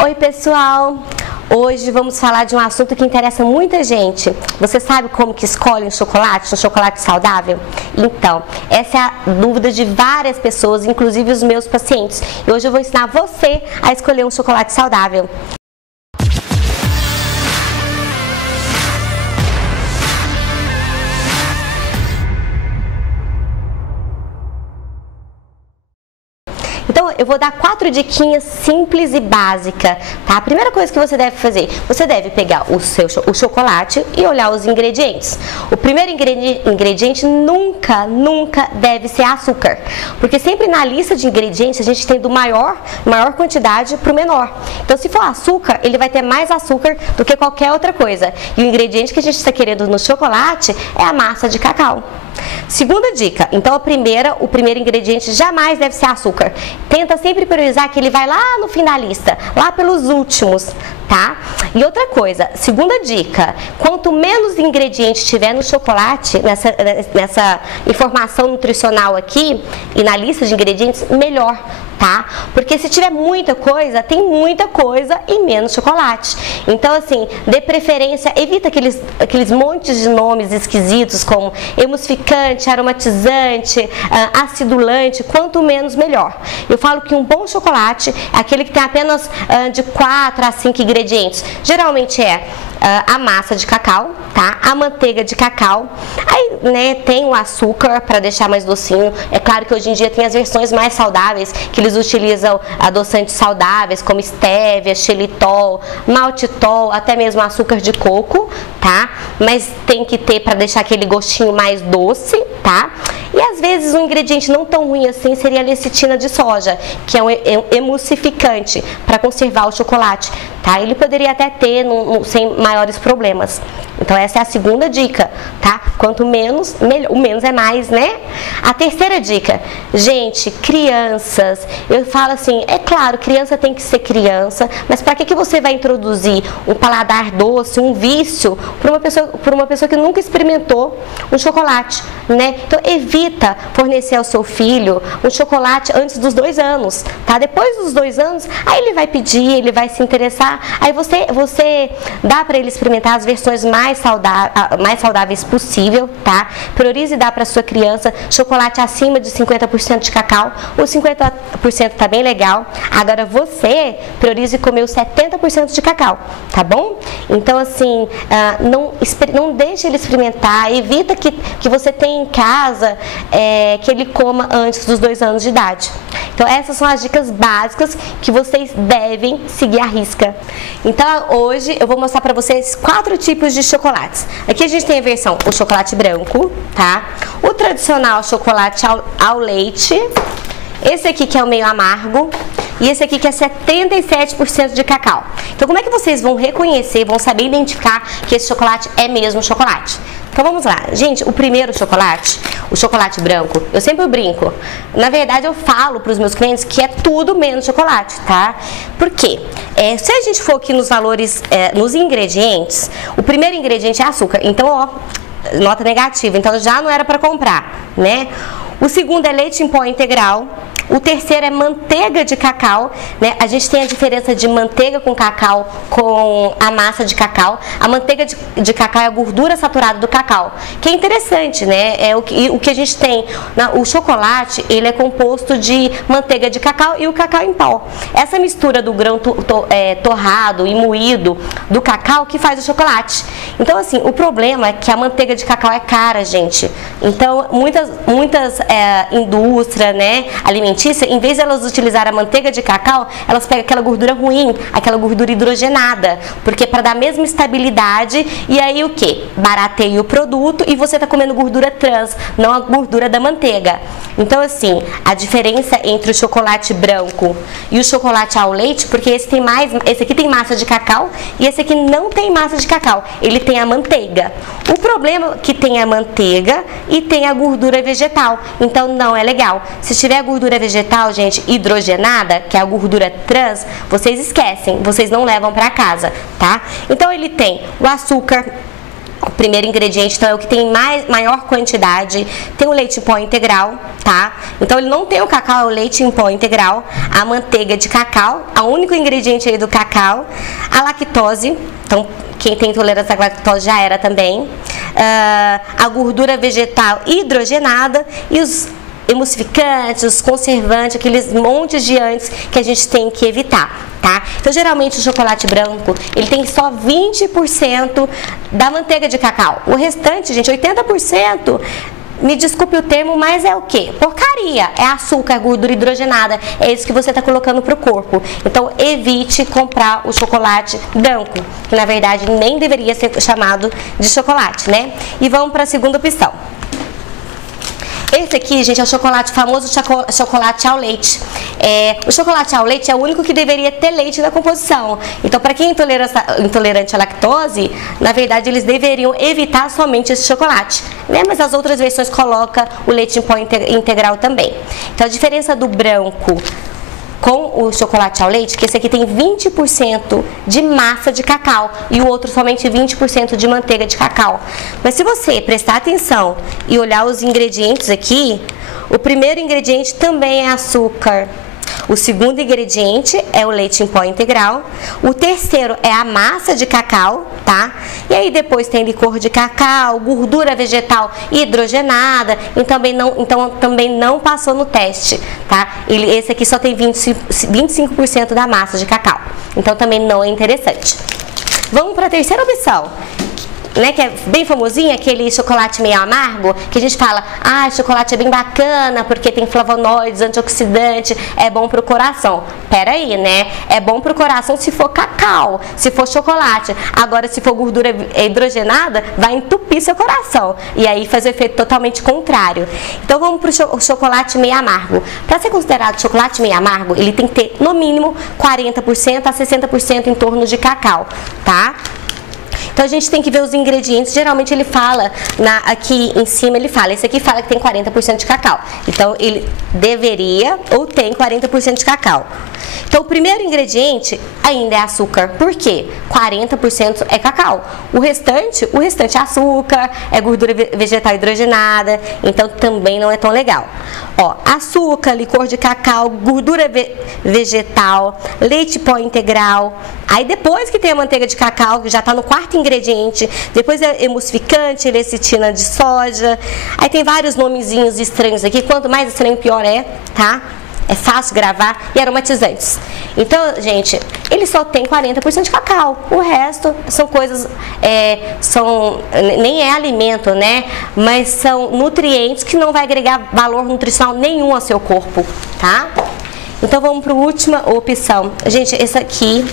Oi pessoal, hoje vamos falar de um assunto que interessa muita gente. Você sabe como que escolhe um chocolate saudável? Então, essa é a dúvida de várias pessoas, inclusive os meus pacientes. E hoje eu vou ensinar você a escolher um chocolate saudável. Então, eu vou dar 4 diquinhas simples e básicas, tá? A primeira coisa que você deve fazer, você deve pegar o chocolate e olhar os ingredientes. O primeiro ingrediente nunca deve ser açúcar, porque sempre na lista de ingredientes a gente tem do maior quantidade para o menor. Então, se for açúcar, ele vai ter mais açúcar do que qualquer outra coisa. E o ingrediente que a gente está querendo no chocolate é a massa de cacau. Segunda dica, então o primeiro ingrediente jamais deve ser açúcar. Tenta sempre priorizar que ele vai lá no fim da lista, lá pelos últimos, tá? E outra coisa, segunda dica, quanto menos ingredientes tiver no chocolate, nessa informação nutricional aqui e na lista de ingredientes, melhor, tá? Porque se tiver muita coisa, tem muita coisa e menos chocolate. Então, assim, dê preferência, evita aqueles montes de nomes esquisitos como emulsificante, aromatizante, acidulante, quanto menos melhor. Eu falo que um bom chocolate é aquele que tem apenas de 4 a 5 ingredientes. Geralmente é a massa de cacau, tá? A manteiga de cacau. Aí, né, tem o açúcar para deixar mais docinho. É claro que hoje em dia tem as versões mais saudáveis, que eles utilizam adoçantes saudáveis, como estévia, xilitol, maltitol, até mesmo açúcar de coco, tá? Mas tem que ter para deixar aquele gostinho mais doce, tá? E às vezes um ingrediente não tão ruim assim seria a lecitina de soja, que é um emulsificante para conservar o chocolate, tá? Ele poderia até ter sem maiores problemas. Então essa é a segunda dica, tá? Quanto menos, melhor. O menos é mais, né? A terceira dica, gente, crianças, eu falo assim, é claro, criança tem que ser criança, mas para que você vai introduzir um paladar doce, um vício para uma pessoa que nunca experimentou um chocolate, né? Então evita fornecer ao seu filho um chocolate antes dos 2 anos, tá? Depois dos 2 anos, aí ele vai pedir, ele vai se interessar, aí você dá para ele experimentar as versões mais saudáveis possível, tá? Priorize dar para sua criança chocolate acima de 50% de cacau. O 50% tá bem legal. Agora você priorize comer os 70% de cacau, tá bom? Então assim, não deixe ele experimentar, evita que você tenha em casa que ele coma antes dos 2 anos de idade. Então essas são as dicas básicas que vocês devem seguir à risca. Então hoje eu vou mostrar para vocês 4 tipos de chocolates. Aqui a gente tem a versão o chocolate branco, tá? O tradicional chocolate ao leite. Esse aqui que é o meio amargo. E esse aqui que é 77% de cacau. Então como é que vocês vão reconhecer, vão saber identificar que esse chocolate é mesmo chocolate? Então vamos lá, gente, o primeiro chocolate, o chocolate branco, eu sempre brinco. Na verdade eu falo para os meus clientes que é tudo menos chocolate, tá? Por quê? Se a gente for aqui nos valores, nos ingredientes, o primeiro ingrediente é açúcar. Então, ó, nota negativa, então já não era para comprar, né? O segundo é leite em pó integral. O terceiro é manteiga de cacau, né? A gente tem a diferença de manteiga com cacau com a massa de cacau. A manteiga de cacau é a gordura saturada do cacau, que é interessante, né? É o que a gente tem. O chocolate, ele é composto de manteiga de cacau e o cacau em pó. Essa mistura do grão torrado e moído do cacau que faz o chocolate. Então, assim, o problema é que a manteiga de cacau é cara, gente. Então, muitas indústrias, né, alimentícias, em vez de elas utilizarem a manteiga de cacau, elas pegam aquela gordura ruim, aquela gordura hidrogenada, porque para dar a mesma estabilidade, e aí o que? Barateia o produto e você está comendo gordura trans, não a gordura da manteiga. Então, assim, a diferença entre o chocolate branco e o chocolate ao leite, porque esse aqui tem massa de cacau e esse aqui não tem massa de cacau, ele tem a manteiga. O problema é que tem a manteiga e tem a gordura vegetal, então não é legal. Se tiver a gordura vegetal, gente, hidrogenada, que é a gordura trans, vocês esquecem, vocês não levam para casa, tá? Então ele tem o açúcar, primeiro ingrediente, então é o que tem maior quantidade. Tem o leite em pó integral, tá? Então ele não tem o cacau, é o leite em pó integral, a manteiga de cacau, o único ingrediente aí do cacau, a lactose, então quem tem intolerância à lactose já era também, a gordura vegetal hidrogenada e os emulsificantes, os conservantes, aqueles montes de antes que a gente tem que evitar, tá? Então, geralmente o chocolate branco, ele tem só 20% da manteiga de cacau. O restante, gente, 80%, me desculpe o termo, mas é o quê? Porcaria. É açúcar, gordura hidrogenada. É isso que você está colocando para o corpo. Então, evite comprar o chocolate branco, que na verdade nem deveria ser chamado de chocolate, né? E vamos para a segunda opção. Esse aqui, gente, é o chocolate, famoso chocolate ao leite. O chocolate ao leite é o único que deveria ter leite na composição. Então, para quem é intolerante à lactose, na verdade, eles deveriam evitar somente esse chocolate, né? Mas as outras versões colocam o leite em pó integral também. Então, a diferença do branco com o chocolate ao leite, que esse aqui tem 20% de massa de cacau e o outro somente 20% de manteiga de cacau. Mas se você prestar atenção e olhar os ingredientes aqui, o primeiro ingrediente também é açúcar. O segundo ingrediente é o leite em pó integral. O terceiro é a massa de cacau, tá? E aí depois tem licor de cacau, gordura vegetal hidrogenada, e também não passou no teste, tá? Esse aqui só tem 25% da massa de cacau. Então também não é interessante. Vamos para a terceira opção, né, que é bem famosinha, aquele chocolate meio amargo, que a gente fala, chocolate é bem bacana, porque tem flavonoides, antioxidante, é bom pro coração. Pera aí, né? É bom pro coração se for cacau, se for chocolate. Agora, se for gordura hidrogenada, vai entupir seu coração. E aí faz o efeito totalmente contrário. Então, vamos pro chocolate meio amargo. Para ser considerado chocolate meio amargo, ele tem que ter, no mínimo, 40% a 60% em torno de cacau, tá? Então a gente tem que ver os ingredientes. Geralmente ele fala, aqui em cima ele fala, esse aqui fala que tem 40% de cacau. Então ele deveria ou tem 40% de cacau. Então o primeiro ingrediente ainda é açúcar. Por quê? 40% é cacau. O restante é açúcar, é gordura vegetal hidrogenada, então também não é tão legal. Ó, açúcar, licor de cacau, gordura vegetal, leite pó integral. Aí depois que tem a manteiga de cacau, que já está no quarto ingrediente, depois é emulsificante, lecitina de soja. Aí tem vários nomezinhos estranhos aqui, quanto mais estranho pior é, tá? É fácil gravar, e aromatizantes. Então, gente, ele só tem 40% de cacau. O resto são coisas, nem é alimento, né? Mas são nutrientes que não vai agregar valor nutricional nenhum ao seu corpo, tá? Então, vamos para a última opção. Gente, esse aqui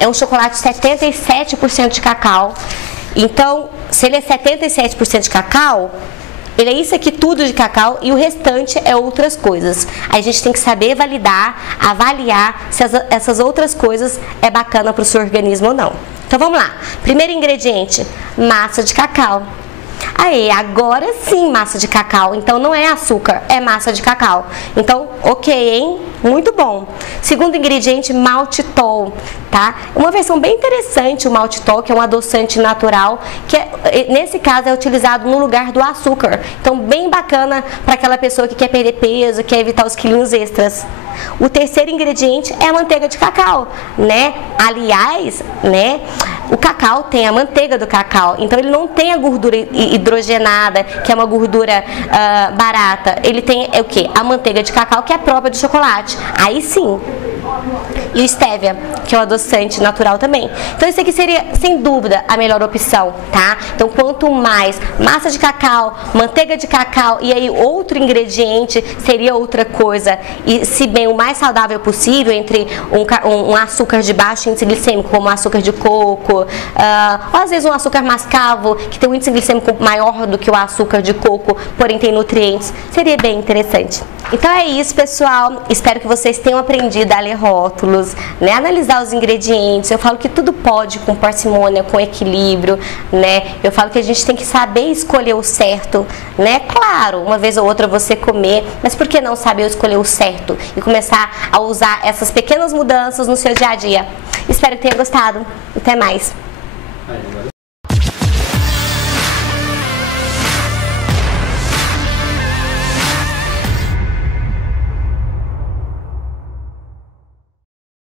é um chocolate 77% de cacau. Então, se ele é 77% de cacau, ele é isso aqui tudo de cacau e o restante é outras coisas. Aí a gente tem que saber validar, avaliar se essas outras coisas é bacana para o seu organismo ou não. Então vamos lá. Primeiro ingrediente, massa de cacau. Aí, agora sim, massa de cacau. Então não é açúcar, é massa de cacau. Então, ok, hein? Muito bom. Segundo ingrediente, maltitol, tá? Uma versão bem interessante, o maltitol, que é um adoçante natural, que nesse caso é utilizado no lugar do açúcar. Então, bem bacana para aquela pessoa que quer perder peso, quer evitar os quilinhos extras. O terceiro ingrediente é a manteiga de cacau, né? Aliás, né? O cacau tem a manteiga do cacau, então ele não tem a gordura hidrogenada, que é uma gordura barata. Ele tem o quê? A manteiga de cacau, que é própria do chocolate. Aí sim. E o stevia, que é um adoçante natural também. Então isso aqui seria, sem dúvida, a melhor opção, tá? Então quanto mais massa de cacau, manteiga de cacau e aí outro ingrediente seria outra coisa. E se bem o mais saudável possível, entre um açúcar de baixo índice glicêmico, como açúcar de coco, ou às vezes um açúcar mascavo, que tem um índice glicêmico maior do que o açúcar de coco, porém tem nutrientes, seria bem interessante. Então é isso, pessoal. Espero que vocês tenham aprendido a ler rótulos, né? Analisar os ingredientes. Eu falo que tudo pode com parcimônia, com equilíbrio, né? Eu falo que a gente tem que saber escolher o certo, né? Claro, uma vez ou outra você comer, mas por que não saber escolher o certo e começar a usar essas pequenas mudanças no seu dia a dia? Espero que tenha gostado. Até mais.